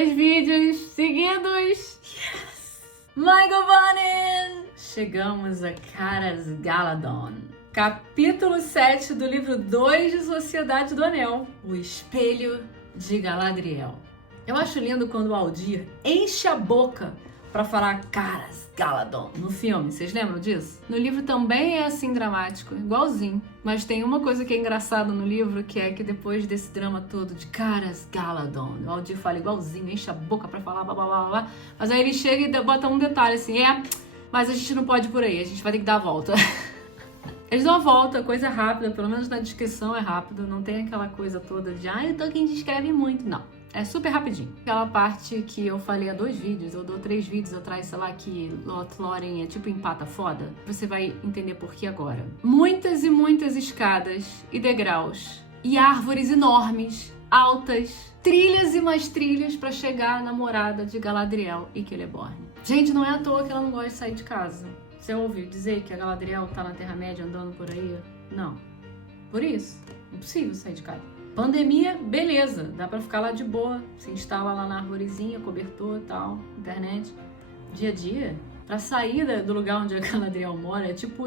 2 vídeos seguidos. Yes! Michael Bunyan! Chegamos a Caras Galadon. Capítulo 7 do livro 2 de Sociedade do Anel. O Espelho de Galadriel. Eu acho lindo quando o Aldir enche a boca pra falar Caras Galadon no filme. Vocês lembram disso? No livro também é assim dramático, igualzinho. Mas tem uma coisa que é engraçada no livro, que é que depois desse drama todo de Caras Galadon, o Aldir fala igualzinho, enche a boca pra falar blá blá blá blá. Mas aí ele chega e bota um detalhe assim, mas a gente não pode ir por aí, a gente vai ter que dar a volta. Eles dão a volta, coisa rápida, pelo menos na descrição é rápido, não tem aquela coisa toda de o Tolkien descreve muito, não. É super rapidinho. Aquela parte que eu falei há 2 vídeos, eu dou 3 vídeos atrás, sei lá, que Lothlórien é tipo empata foda. Você vai entender por que agora. Muitas e muitas escadas e degraus. E árvores enormes, altas. Trilhas e mais trilhas pra chegar na morada de Galadriel e Celeborn. Gente, não é à toa que ela não gosta de sair de casa. Você ouviu dizer que a Galadriel tá na Terra-média andando por aí? Não. Por isso, impossível sair de casa. Pandemia, beleza, dá pra ficar lá de boa, se instala lá na arvorezinha, cobertor e tal, internet. Dia a dia, pra sair do lugar onde a Galadriel mora, é tipo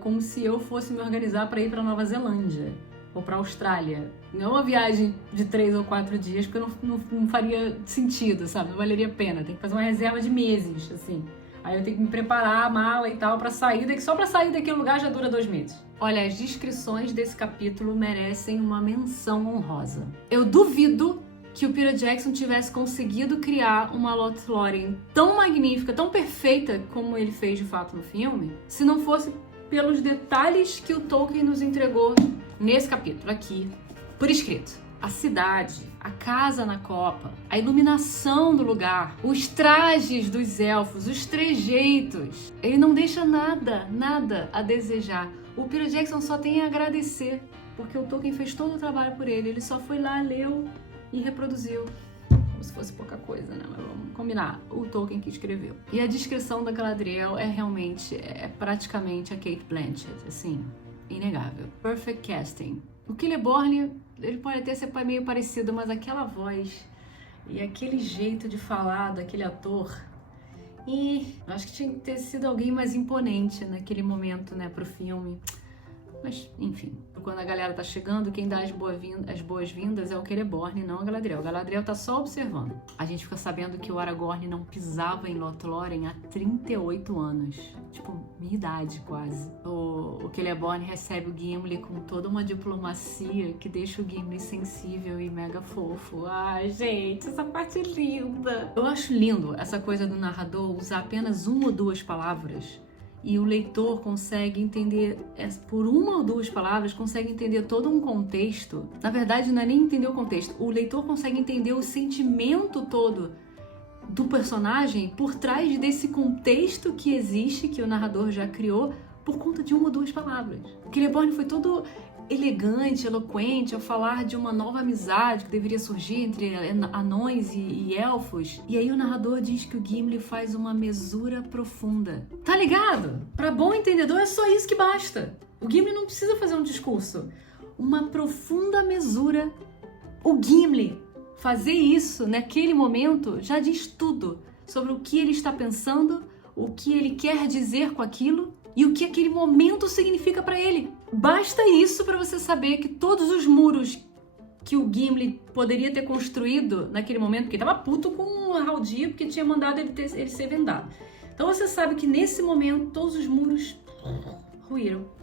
como se eu fosse me organizar pra ir pra Nova Zelândia ou pra Austrália. Não é uma viagem de 3 ou 4 dias, porque não faria sentido, sabe? Não valeria a pena, tem que fazer uma reserva de meses, assim. Aí eu tenho que me preparar a mala e tal pra sair daqui. Só pra sair daquele lugar já dura 2 meses. Olha, as descrições desse capítulo merecem uma menção honrosa. Eu duvido que o Peter Jackson tivesse conseguido criar uma Lothlórien tão magnífica, tão perfeita como ele fez de fato no filme, se não fosse pelos detalhes que o Tolkien nos entregou nesse capítulo aqui, por escrito. A cidade, a casa na copa, a iluminação do lugar, os trajes dos elfos, os trejeitos. Ele não deixa nada a desejar. O Peter Jackson só tem a agradecer, porque o Tolkien fez todo o trabalho por ele. Ele só foi lá, leu e reproduziu. Como se fosse pouca coisa, né? Mas vamos combinar. O Tolkien que escreveu. E a descrição da Galadriel é praticamente a Cate Blanchett, assim, inegável. Perfect casting. O Celeborn, ele pode até ser meio parecido, mas aquela voz e aquele jeito de falar daquele ator, acho que tinha que ter sido alguém mais imponente naquele momento, né, pro filme. Mas, enfim, quando a galera tá chegando, quem dá as boas-vindas é o Celeborn, não a Galadriel. A Galadriel tá só observando. A gente fica sabendo que o Aragorn não pisava em Lothlórien há 38 anos. Tipo, minha idade quase. O Celeborn recebe o Gimli com toda uma diplomacia que deixa o Gimli sensível e mega fofo. Ai, gente, essa parte é linda. Eu acho lindo essa coisa do narrador usar apenas 1 ou 2 palavras e o leitor consegue entender, por 1 ou 2 palavras, consegue entender todo um contexto. Na verdade, não é nem entender o contexto, o leitor consegue entender o sentimento todo do personagem por trás desse contexto que existe, que o narrador já criou, por conta de 1 ou 2 palavras. O Celeborn foi todo elegante, eloquente ao falar de uma nova amizade que deveria surgir entre anões e elfos. E aí o narrador diz que o Gimli faz uma mesura profunda. Tá ligado? Pra bom entendedor é só isso que basta. O Gimli não precisa fazer um discurso. Uma profunda mesura. O Gimli fazer isso naquele momento já diz tudo sobre o que ele está pensando, o que ele quer dizer com aquilo e o que aquele momento significa pra ele. Basta isso pra você saber que todos os muros que o Gimli poderia ter construído naquele momento, porque ele tava puto com o Haldir, porque tinha mandado ele ser vendado. Então você sabe que nesse momento todos os muros ruíram.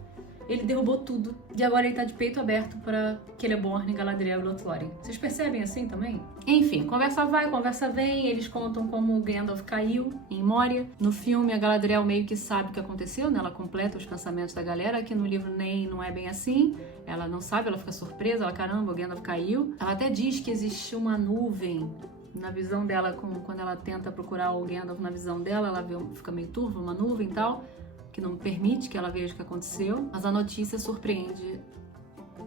Ele derrubou tudo. E agora ele tá de peito aberto pra Celeborn, Galadriel e Lothlórien. Vocês percebem assim também? Enfim, conversa vai, conversa vem. Eles contam como o Gandalf caiu em Moria. No filme, a Galadriel meio que sabe o que aconteceu, né? Ela completa os pensamentos da galera. Aqui no livro nem não é bem assim. Ela não sabe, ela fica surpresa. Ela, caramba, o Gandalf caiu. Ela até diz que existe uma nuvem na visão dela, quando ela tenta procurar o Gandalf na visão dela. Ela fica meio turva, uma nuvem e tal, que não permite que ela veja o que aconteceu, mas a notícia surpreende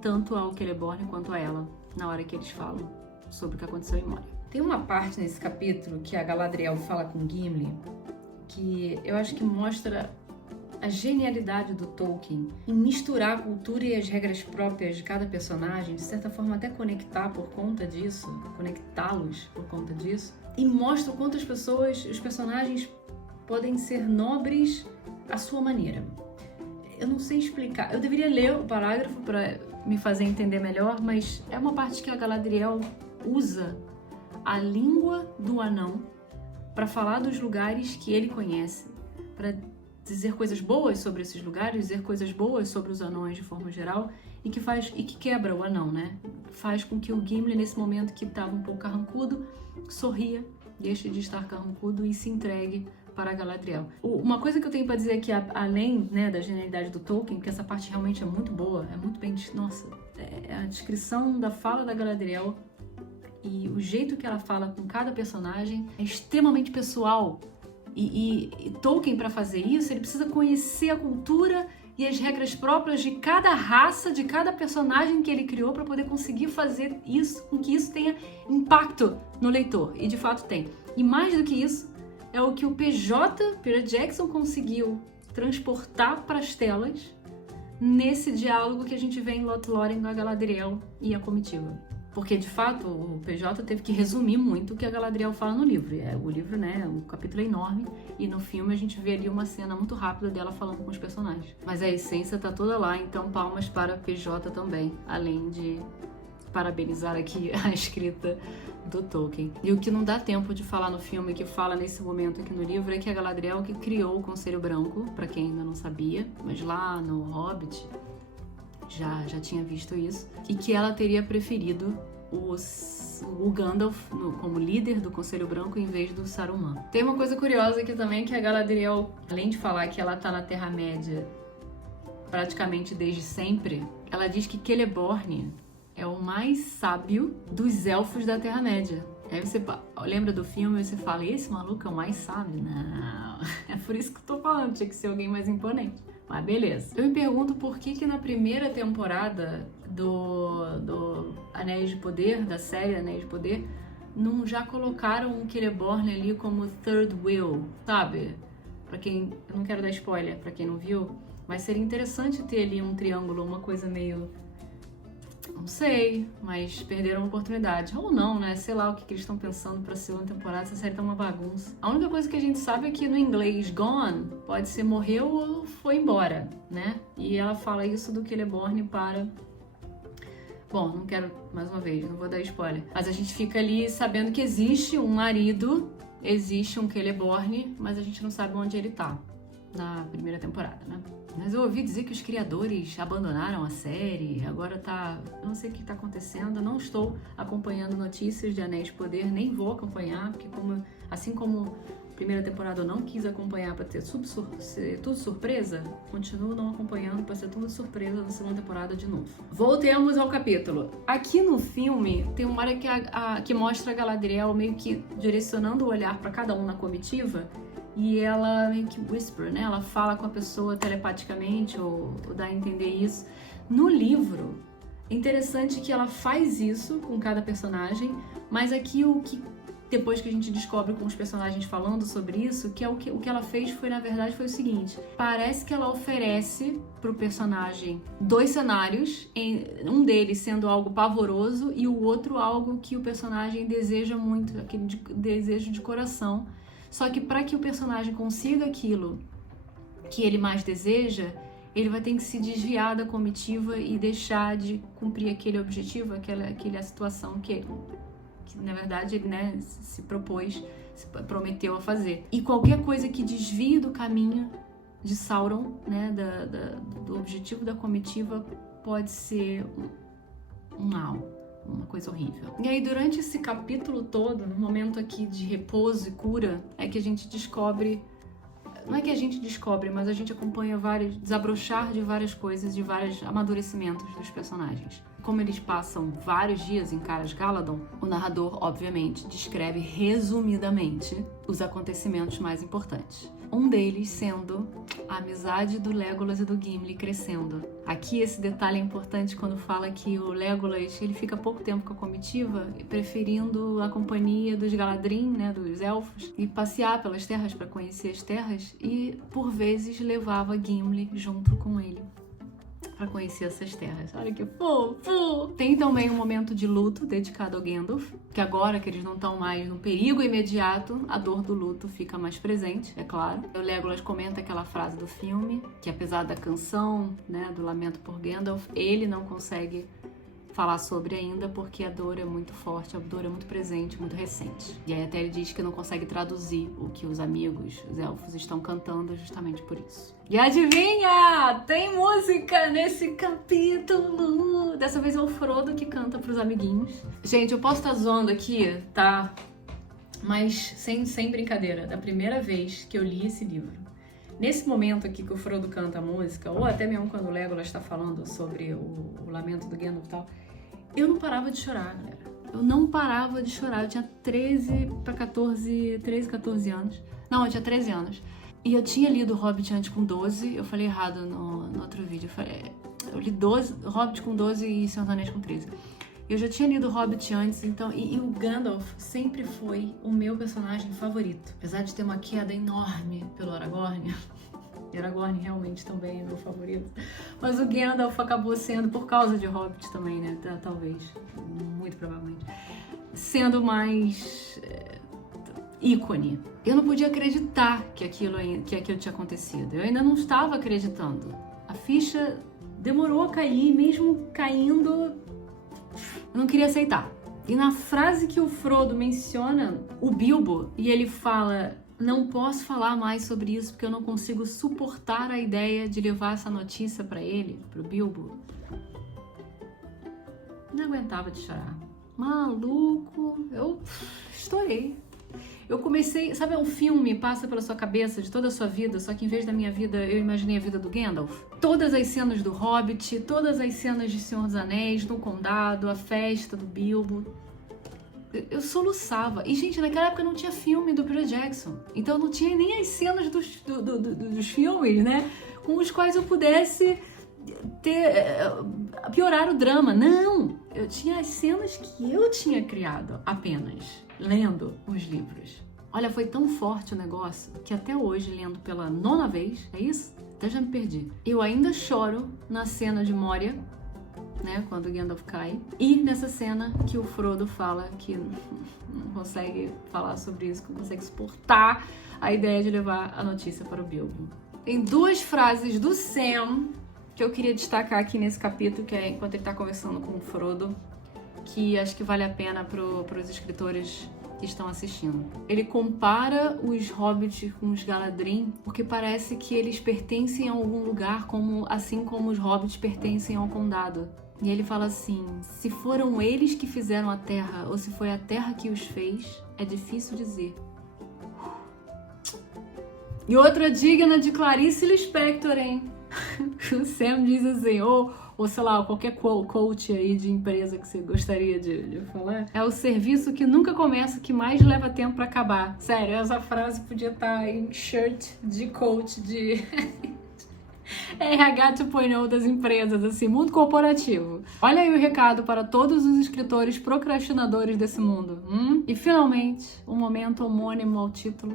tanto ao Celeborn quanto a ela, na hora que eles falam sobre o que aconteceu em Moria. Tem uma parte nesse capítulo que a Galadriel fala com Gimli, que eu acho que mostra a genialidade do Tolkien em misturar a cultura e as regras próprias de cada personagem, de certa forma até conectar por conta disso, conectá-los por conta disso. e mostra o quanto os personagens podem ser nobres à sua maneira. Eu não sei explicar, eu deveria ler o parágrafo para me fazer entender melhor, mas é uma parte que a Galadriel usa a língua do anão para falar dos lugares que ele conhece, para dizer coisas boas sobre esses lugares, dizer coisas boas sobre os anões de forma geral, e que quebra o anão, né? Faz com que o Gimli, nesse momento que estava um pouco carrancudo, sorria, deixe de estar carrancudo e se entregue para a Galadriel. Uma coisa que eu tenho para dizer aqui, além, né, da genialidade do Tolkien, que essa parte realmente é muito boa, é muito bem... Nossa, a descrição da fala da Galadriel e o jeito que ela fala com cada personagem é extremamente pessoal. E Tolkien, para fazer isso, ele precisa conhecer a cultura e as regras próprias de cada raça, de cada personagem que ele criou, para poder conseguir fazer isso, com que isso tenha impacto no leitor. E de fato tem. E mais do que isso, é o que o Peter Jackson conseguiu transportar para as telas nesse diálogo que a gente vê em Lothlórien com a Galadriel e a comitiva. Porque, de fato, o PJ teve que resumir muito o que a Galadriel fala no livro. O livro, né, o capítulo é enorme, e no filme a gente vê ali uma cena muito rápida dela falando com os personagens. Mas a essência tá toda lá, então palmas para PJ também, além de parabenizar aqui a escrita do Tolkien. E o que não dá tempo de falar no filme, que fala nesse momento aqui no livro, é que a Galadriel que criou o Conselho Branco, para quem ainda não sabia, mas lá no Hobbit já tinha visto isso, e que ela teria preferido o Gandalf como líder do Conselho Branco em vez do Saruman. Tem uma coisa curiosa aqui também, que a Galadriel, além de falar que ela tá na Terra-média praticamente desde sempre, ela diz que Celeborn é o mais sábio dos elfos da Terra-média. Aí você lembra do filme e você fala, esse maluco é o mais sábio? Não, é por isso que eu tô falando, tinha que ser alguém mais imponente. Mas beleza. Eu me pergunto por que na primeira temporada do Anéis de Poder, da série Anéis de Poder, não já colocaram um Celeborn ali como Third Wheel, sabe? Pra quem... Eu não quero dar spoiler pra quem não viu, mas seria interessante ter ali um triângulo, uma coisa meio... Não sei, mas perderam a oportunidade. Ou não, né? Sei lá o que eles estão pensando pra segunda temporada, essa série tá uma bagunça. A única coisa que a gente sabe é que no inglês gone pode ser morreu ou foi embora, né? E ela fala isso do Celeborn para... Bom, não quero, mais uma vez, não vou dar spoiler. Mas a gente fica ali sabendo que existe um marido, existe um Celeborn, mas a gente não sabe onde ele tá na primeira temporada, né? Mas eu ouvi dizer que os criadores abandonaram a série, agora tá... Eu não sei o que tá acontecendo, eu não estou acompanhando notícias de Anéis de Poder, nem vou acompanhar, porque assim como a primeira temporada eu não quis acompanhar para ser tudo surpresa, continuo não acompanhando para ser tudo surpresa na segunda temporada de novo. Voltemos ao capítulo. Aqui no filme tem uma hora que mostra a Galadriel meio que direcionando o olhar para cada um na comitiva, e ela meio que whisper, né? Ela fala com a pessoa telepaticamente ou dá a entender isso. No livro, é interessante que ela faz isso com cada personagem, mas aqui depois que a gente descobre com os personagens falando sobre isso, que é o que ela fez foi, na verdade, foi o seguinte. Parece que ela oferece pro personagem 2 cenários, um deles sendo algo pavoroso e o outro algo que o personagem deseja muito, aquele desejo de coração. Só que para que o personagem consiga aquilo que ele mais deseja, ele vai ter que se desviar da comitiva e deixar de cumprir aquele objetivo, aquela situação que na verdade ele, né, se prometeu a fazer. E qualquer coisa que desvie do caminho de Sauron, né, do objetivo da comitiva, pode ser um mal. Uma coisa horrível. E aí, durante esse capítulo todo, no momento aqui de repouso e cura, é que a gente descobre... Não é que a gente descobre, mas a gente acompanha desabrochar de várias coisas, de vários amadurecimentos dos personagens. Como eles passam vários dias em Caras Galadon, o narrador, obviamente, descreve resumidamente os acontecimentos mais importantes. Um deles sendo a amizade do Legolas e do Gimli crescendo. Aqui esse detalhe é importante quando fala que o Legolas ele fica pouco tempo com a comitiva, preferindo a companhia dos Galadrim, né, dos elfos, e passear pelas terras para conhecer as terras, e por vezes levava Gimli junto com ele. para conhecer essas terras. Olha que fofo! Tem também um momento de luto dedicado ao Gandalf, que agora que eles não estão mais no perigo imediato, a dor do luto fica mais presente, é claro. O Legolas comenta aquela frase do filme, que apesar da canção, né, do lamento por Gandalf, ele não consegue falar sobre ainda, porque a dor é muito forte, a dor é muito presente, muito recente. E aí até ele diz que não consegue traduzir o que os amigos, os elfos, estão cantando justamente por isso. E adivinha? Tem música nesse capítulo! Dessa vez é o Frodo que canta pros amiguinhos. Gente, eu posso estar zoando aqui, tá? Mas sem brincadeira, da primeira vez que eu li esse livro, nesse momento aqui que o Frodo canta a música, ou até mesmo quando o Legolas está falando sobre o lamento do Gandalf e tal, eu não parava de chorar, galera. Eu não parava de chorar. Eu tinha 13 para 14 anos. Não, eu tinha 13 anos. E eu tinha lido Hobbit antes com 12. Eu falei errado no outro vídeo. Eu li Hobbit com 12 e Senhor dos Anéis com 13. Eu já tinha lido Hobbit antes, então... E o Gandalf sempre foi o meu personagem favorito. Apesar de ter uma queda enorme pelo Aragorn... E Aragorn realmente também é meu favorito. Mas o Gandalf acabou sendo, por causa de Hobbit também, né? Talvez, muito provavelmente, sendo mais ícone. Eu não podia acreditar que aquilo tinha acontecido. Eu ainda não estava acreditando. A ficha demorou a cair, mesmo caindo, eu não queria aceitar. E na frase que o Frodo menciona o Bilbo, e ele fala... Não posso falar mais sobre isso porque eu não consigo suportar a ideia de levar essa notícia pra ele, pro Bilbo. Não aguentava de chorar. Maluco, eu estourei. Eu comecei, sabe, um filme passa pela sua cabeça de toda a sua vida, só que em vez da minha vida, eu imaginei a vida do Gandalf. Todas as cenas do Hobbit, todas as cenas de Senhor dos Anéis, no Condado, a festa do Bilbo... Eu soluçava. E, gente, naquela época não tinha filme do Peter Jackson. Então não tinha nem as cenas dos filmes, né? Com os quais eu pudesse piorar o drama. Não! Eu tinha as cenas que eu tinha criado apenas, lendo os livros. Olha, foi tão forte o negócio que até hoje, lendo pela 9ª vez, é isso? Até já me perdi. Eu ainda choro na cena de Moria, né, quando o Gandalf cai, e nessa cena que o Frodo fala que não consegue falar sobre isso, que não consegue suportar a ideia de levar a notícia para o Bilbo. Tem 2 frases do Sam que eu queria destacar aqui nesse capítulo, que é enquanto ele tá conversando com o Frodo, que acho que vale a pena pros escritores que estão assistindo. Ele compara os Hobbits com os Galadrim, porque parece que eles pertencem a algum lugar, assim como os Hobbits pertencem ao Condado. E ele fala assim, se foram eles que fizeram a Terra, ou se foi a Terra que os fez, é difícil dizer. E outra digna de Clarice Lispector, hein? O Sam diz assim, ou sei lá, qualquer coach aí de empresa que você gostaria de falar, é o serviço que nunca começa, que mais leva tempo pra acabar. Sério, essa frase podia estar em shirt de coach de RH 2.0 das empresas, assim, mundo corporativo. Olha aí o recado para todos os escritores procrastinadores desse mundo. E finalmente, um momento homônimo ao título,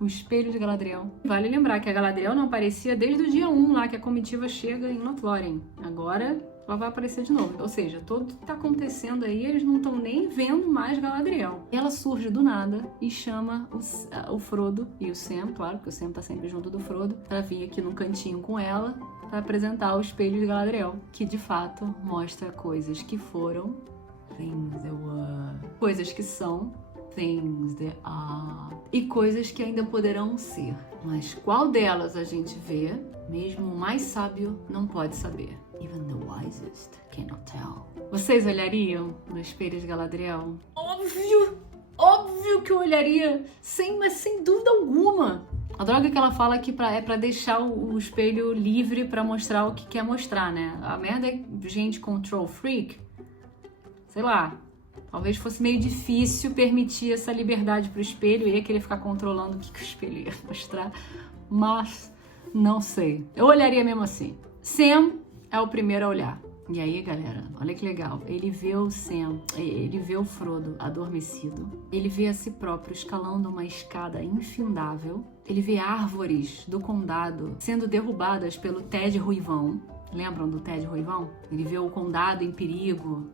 o Espelho de Galadriel. Vale lembrar que a Galadriel não aparecia desde o dia 1 lá que a comitiva chega em Lothlórien. Agora ela vai aparecer de novo. Ou seja, tudo que tá acontecendo aí, eles não estão nem vendo mais Galadriel. Ela surge do nada e chama o Frodo e o Sam, claro, porque o Sam tá sempre junto do Frodo, pra vir aqui num cantinho com ela pra apresentar o Espelho de Galadriel, que de fato mostra coisas que foram, things that were, coisas que são, things that are, e coisas que ainda poderão ser. Mas qual delas a gente vê, mesmo o mais sábio não pode saber. Even the wisest cannot tell. Vocês olhariam no Espelho de Galadriel? Óbvio que eu olharia, mas sem dúvida alguma. A droga que ela fala que é pra deixar o espelho livre pra mostrar o que quer mostrar, né? A merda é gente control freak. Sei lá, talvez fosse meio difícil permitir essa liberdade pro espelho. Eu ia querer ficar controlando o que o espelho ia mostrar. Mas não sei. Eu olharia mesmo assim. Sam é o primeiro a olhar. E aí, galera, olha que legal. Ele vê o Sam, ele vê o Frodo adormecido. Ele vê a si próprio escalando uma escada infindável. Ele vê árvores do condado sendo derrubadas pelo Ted Ruivão. Lembram do Ted Ruivão? Ele vê o condado em perigo,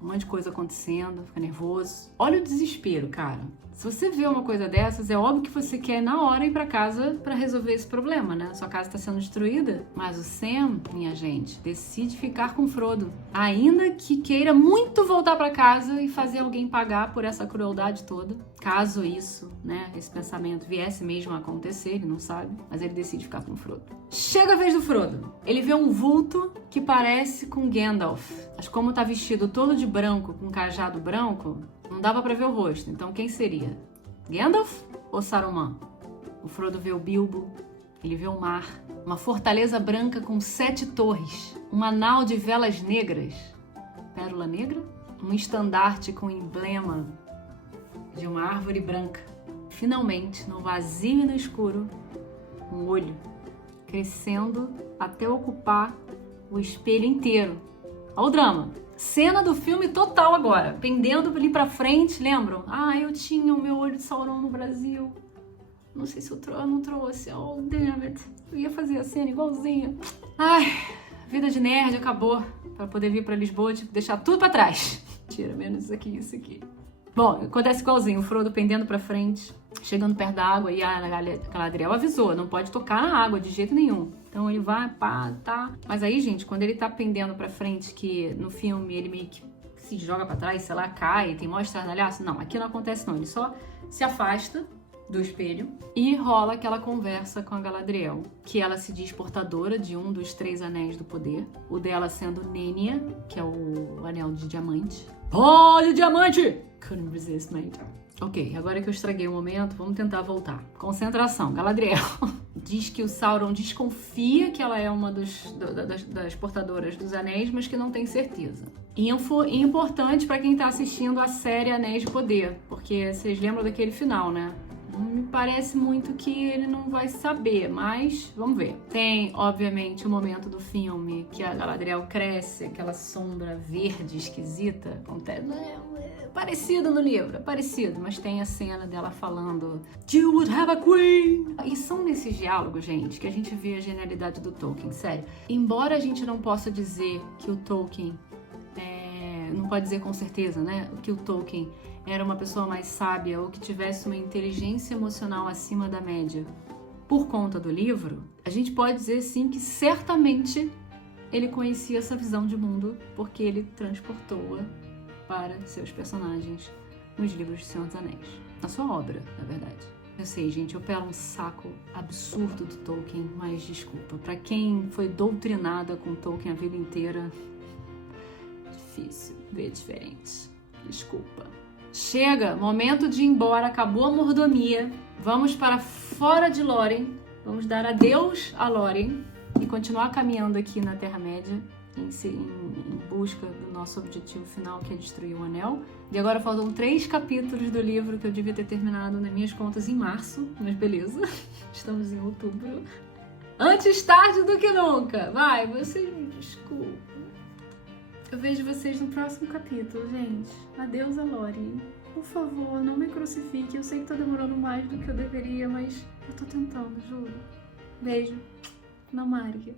um monte de coisa acontecendo, fica nervoso. Olha o desespero, cara. Se você vê uma coisa dessas, é óbvio que você quer na hora ir pra casa pra resolver esse problema, né? Sua casa tá sendo destruída. Mas o Sam, minha gente, decide ficar com o Frodo. Ainda que queira muito voltar pra casa e fazer alguém pagar por essa crueldade toda. Caso isso, né, esse pensamento viesse mesmo a acontecer, ele não sabe, mas ele decide ficar com o Frodo. Chega a vez do Frodo. Ele vê um vulto que parece com Gandalf. Mas como tá vestido todo de branco, com um cajado branco, não dava pra ver o rosto. Então quem seria? Gandalf ou Saruman? O Frodo vê o Bilbo, ele vê o mar, uma fortaleza branca com 7 torres, uma nau de velas negras, pérola negra, um estandarte com emblema de uma árvore branca. Finalmente, no vazio e no escuro, um olho crescendo até ocupar o espelho inteiro. Olha o drama. Cena do filme total agora, pendendo ali pra frente, lembram? Ah, eu tinha o meu olho de Sauron no Brasil. Não sei se eu não trouxe. Oh, damn it. Eu ia fazer a cena igualzinha. Ai, vida de nerd acabou. Pra poder vir pra Lisboa, tipo, deixar tudo pra trás. Tira menos isso aqui, isso aqui. Bom, acontece igualzinho, o Frodo pendendo pra frente, chegando perto da água, e a Galadriel avisou, não pode tocar na água de jeito nenhum. Então ele vai, pá, tá. Mas aí, gente, quando ele tá pendendo pra frente, que no filme ele meio que se joga pra trás, sei lá, cai, tem maior estardalhaço, não, aqui não acontece não, ele só se afasta do espelho e rola aquela conversa com a Galadriel, que ela se diz portadora de um dos 3 anéis do poder, o dela sendo Nenya, que é o anel de diamante. Olha o diamante! Couldn't resist, mate. Ok, agora que eu estraguei o momento, vamos tentar voltar. Concentração. Galadriel diz que o Sauron desconfia que ela é uma das portadoras dos anéis, mas que não tem certeza. Info importante para quem tá assistindo a série Anéis de Poder, porque vocês lembram daquele final, né? Me parece muito que ele não vai saber, mas vamos ver. Tem, obviamente, o momento do filme que a Galadriel cresce, aquela sombra verde esquisita. Acontece, é parecido no livro, é parecido, mas tem a cena dela falando "You would have a queen!" E são nesses diálogos, gente, que a gente vê a genialidade do Tolkien, sério. Embora a gente não possa dizer que o Tolkien não pode dizer com certeza, né? Que o Tolkien era uma pessoa mais sábia ou que tivesse uma inteligência emocional acima da média por conta do livro, a gente pode dizer sim que certamente ele conhecia essa visão de mundo porque ele transportou-a para seus personagens nos livros de Senhor dos Anéis. Na sua obra, na verdade. Eu sei, gente, eu pelo um saco absurdo do Tolkien, mas desculpa. Pra quem foi doutrinada com Tolkien a vida inteira, difícil ver diferente. Desculpa. Chega, momento de ir embora, acabou a mordomia. Vamos para fora de Lórien. Vamos dar adeus a Lórien e continuar caminhando aqui na Terra-média em busca do nosso objetivo final, que é destruir o Anel. E agora faltam 3 capítulos do livro que eu devia ter terminado nas minhas contas em março, mas beleza, estamos em outubro. Antes tarde do que nunca. Vai, vocês me desculpem. Eu vejo vocês no próximo capítulo, gente. Adeus a Lórien. Por favor, não me crucifique. Eu sei que tá demorando mais do que eu deveria, mas eu tô tentando, juro. Beijo. Namária.